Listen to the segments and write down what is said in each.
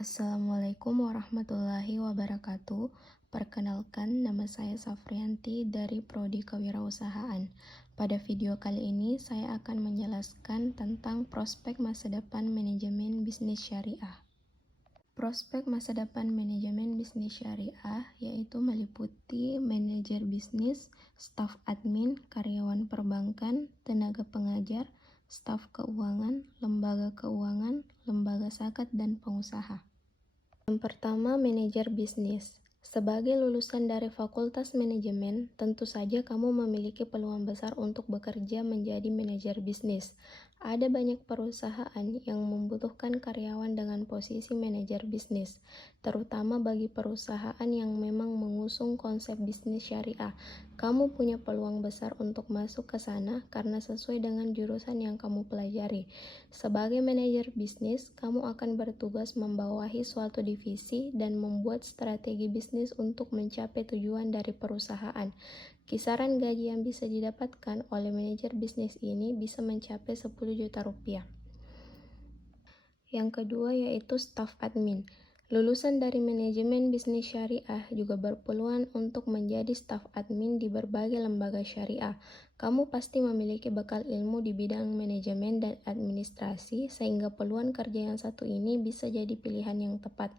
Assalamualaikum warahmatullahi wabarakatuh. Perkenalkan, nama saya Safrianti dari Prodi Kewirausahaan. Pada video kali ini, saya akan menjelaskan tentang prospek masa depan manajemen bisnis syariah. Prospek masa depan manajemen bisnis syariah yaitu meliputi manajer bisnis, staf admin, karyawan perbankan, tenaga pengajar, staf keuangan, lembaga zakat, dan pengusaha. Yang pertama, manajer bisnis. Sebagai lulusan dari Fakultas Manajemen, tentu saja kamu memiliki peluang besar untuk bekerja menjadi manajer bisnis. Ada banyak perusahaan yang membutuhkan karyawan dengan posisi manajer bisnis, terutama bagi perusahaan yang memang mengusung konsep bisnis syariah. Kamu punya peluang besar untuk masuk ke sana karena sesuai dengan jurusan yang kamu pelajari. Sebagai manajer bisnis, kamu akan bertugas membawahi suatu divisi dan membuat strategi bisnis untuk mencapai tujuan dari perusahaan. Kisaran gaji yang bisa didapatkan oleh manajer bisnis ini bisa mencapai 10 juta rupiah. Yang kedua yaitu staf admin. Lulusan dari manajemen bisnis syariah juga berpeluang untuk menjadi staf admin di berbagai lembaga syariah. Kamu pasti memiliki bekal ilmu di bidang manajemen dan administrasi sehingga peluang kerja yang satu ini bisa jadi pilihan yang tepat.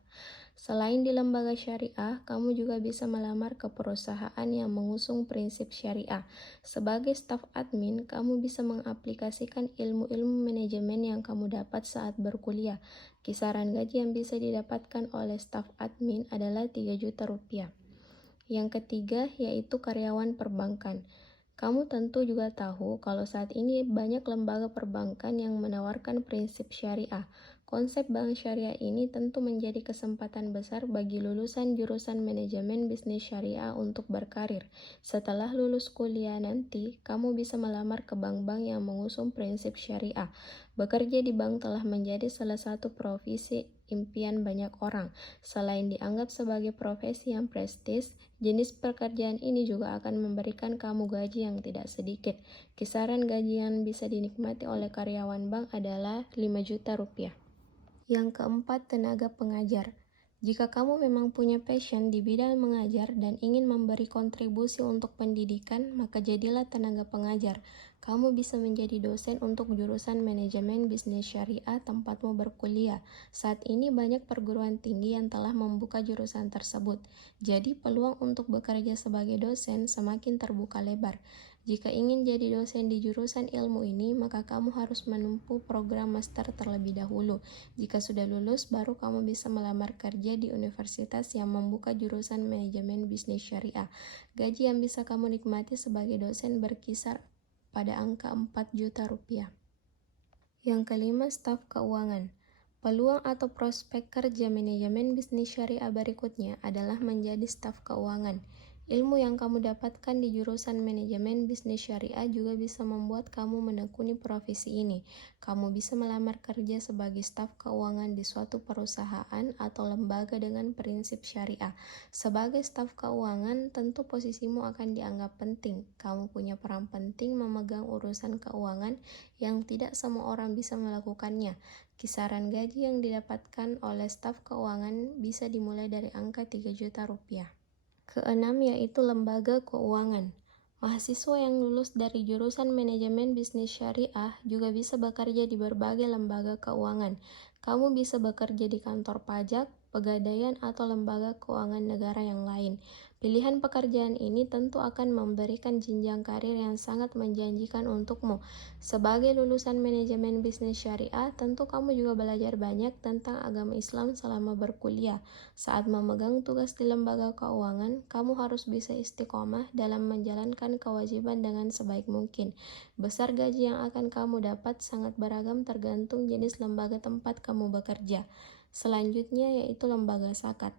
Selain di lembaga syariah, kamu juga bisa melamar ke perusahaan yang mengusung prinsip syariah. Sebagai staf admin, kamu bisa mengaplikasikan ilmu-ilmu manajemen yang kamu dapat saat berkuliah. Kisaran gaji yang bisa didapatkan oleh staf admin adalah 3 juta rupiah. Yang ketiga yaitu karyawan perbankan. Kamu tentu juga tahu kalau saat ini banyak lembaga perbankan yang menawarkan prinsip syariah. Konsep bank syariah ini tentu menjadi kesempatan besar bagi lulusan jurusan manajemen bisnis syariah untuk berkarir. Setelah lulus kuliah nanti, kamu bisa melamar ke bank-bank yang mengusung prinsip syariah. Bekerja di bank telah menjadi salah satu profesi impian banyak orang. Selain dianggap sebagai profesi yang prestis, jenis pekerjaan ini juga akan memberikan kamu gaji yang tidak sedikit. Kisaran gaji yang bisa dinikmati oleh karyawan bank adalah 5 juta rupiah. Yang keempat, tenaga pengajar. Jika kamu memang punya passion di bidang mengajar dan ingin memberi kontribusi untuk pendidikan, maka jadilah tenaga pengajar. Kamu bisa menjadi dosen untuk jurusan manajemen bisnis syariah tempatmu berkuliah. Saat ini banyak perguruan tinggi yang telah membuka jurusan tersebut. Jadi peluang untuk bekerja sebagai dosen semakin terbuka lebar. Jika ingin jadi dosen di jurusan ilmu ini, maka kamu harus menempuh program master terlebih dahulu. Jika sudah lulus, baru kamu bisa melamar kerja di universitas yang membuka jurusan manajemen bisnis syariah. Gaji yang bisa kamu nikmati sebagai dosen berkisar pada angka 4 juta rupiah. Yang kelima, staf keuangan. Peluang atau prospek kerja manajemen bisnis syariah berikutnya adalah menjadi staf keuangan. Ilmu yang kamu dapatkan di jurusan manajemen bisnis syariah juga bisa membuat kamu menekuni profesi ini. Kamu bisa melamar kerja sebagai staf keuangan di suatu perusahaan atau lembaga dengan prinsip syariah. Sebagai staf keuangan, tentu posisimu akan dianggap penting. Kamu punya peran penting memegang urusan keuangan yang tidak semua orang bisa melakukannya. Kisaran gaji yang didapatkan oleh staf keuangan bisa dimulai dari angka 3 juta rupiah. Keenam yaitu lembaga keuangan. Mahasiswa yang lulus dari jurusan manajemen bisnis syariah juga bisa bekerja di berbagai lembaga keuangan. Kamu bisa bekerja di kantor pajak, pegadaian, atau lembaga keuangan negara yang lain. Pilihan pekerjaan ini tentu akan memberikan jenjang karir yang sangat menjanjikan untukmu. Sebagai lulusan manajemen bisnis syariah, tentu kamu juga belajar banyak tentang agama Islam selama berkuliah. Saat memegang tugas di lembaga keuangan, kamu harus bisa istiqomah dalam menjalankan kewajiban dengan sebaik mungkin. Besar gaji yang akan kamu dapat sangat beragam tergantung jenis lembaga tempat kamu bekerja. Selanjutnya yaitu lembaga zakat.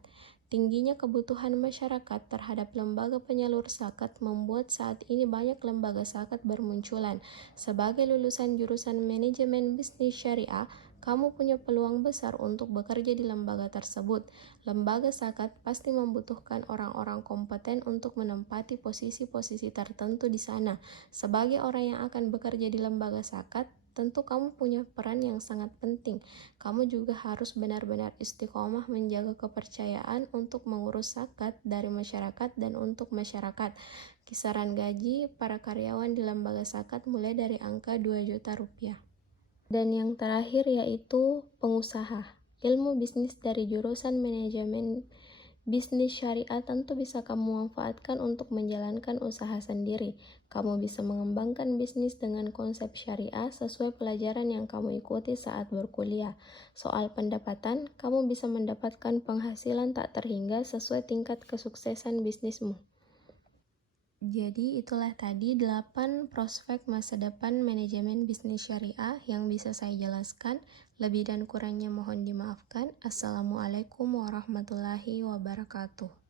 Tingginya kebutuhan masyarakat terhadap lembaga penyalur zakat membuat saat ini banyak lembaga zakat bermunculan. Sebagai lulusan jurusan manajemen bisnis syariah, kamu punya peluang besar untuk bekerja di lembaga tersebut. Lembaga zakat pasti membutuhkan orang-orang kompeten untuk menempati posisi-posisi tertentu di sana. Sebagai orang yang akan bekerja di lembaga zakat, tentu kamu punya peran yang sangat penting. Kamu juga harus benar-benar istiqomah menjaga kepercayaan untuk mengurus zakat dari masyarakat dan untuk masyarakat. Kisaran gaji para karyawan di lembaga zakat mulai dari angka 2 juta rupiah. Dan yang terakhir yaitu pengusaha. Ilmu bisnis dari jurusan manajemen bisnis syariah tentu bisa kamu manfaatkan untuk menjalankan usaha sendiri. Kamu bisa mengembangkan bisnis dengan konsep syariah sesuai pelajaran yang kamu ikuti saat berkuliah. Soal pendapatan, kamu bisa mendapatkan penghasilan tak terhingga sesuai tingkat kesuksesan bisnismu. Jadi itulah tadi 8 prospek masa depan manajemen bisnis syariah yang bisa saya jelaskan. Lebih dan kurangnya mohon dimaafkan. Assalamualaikum warahmatullahi wabarakatuh.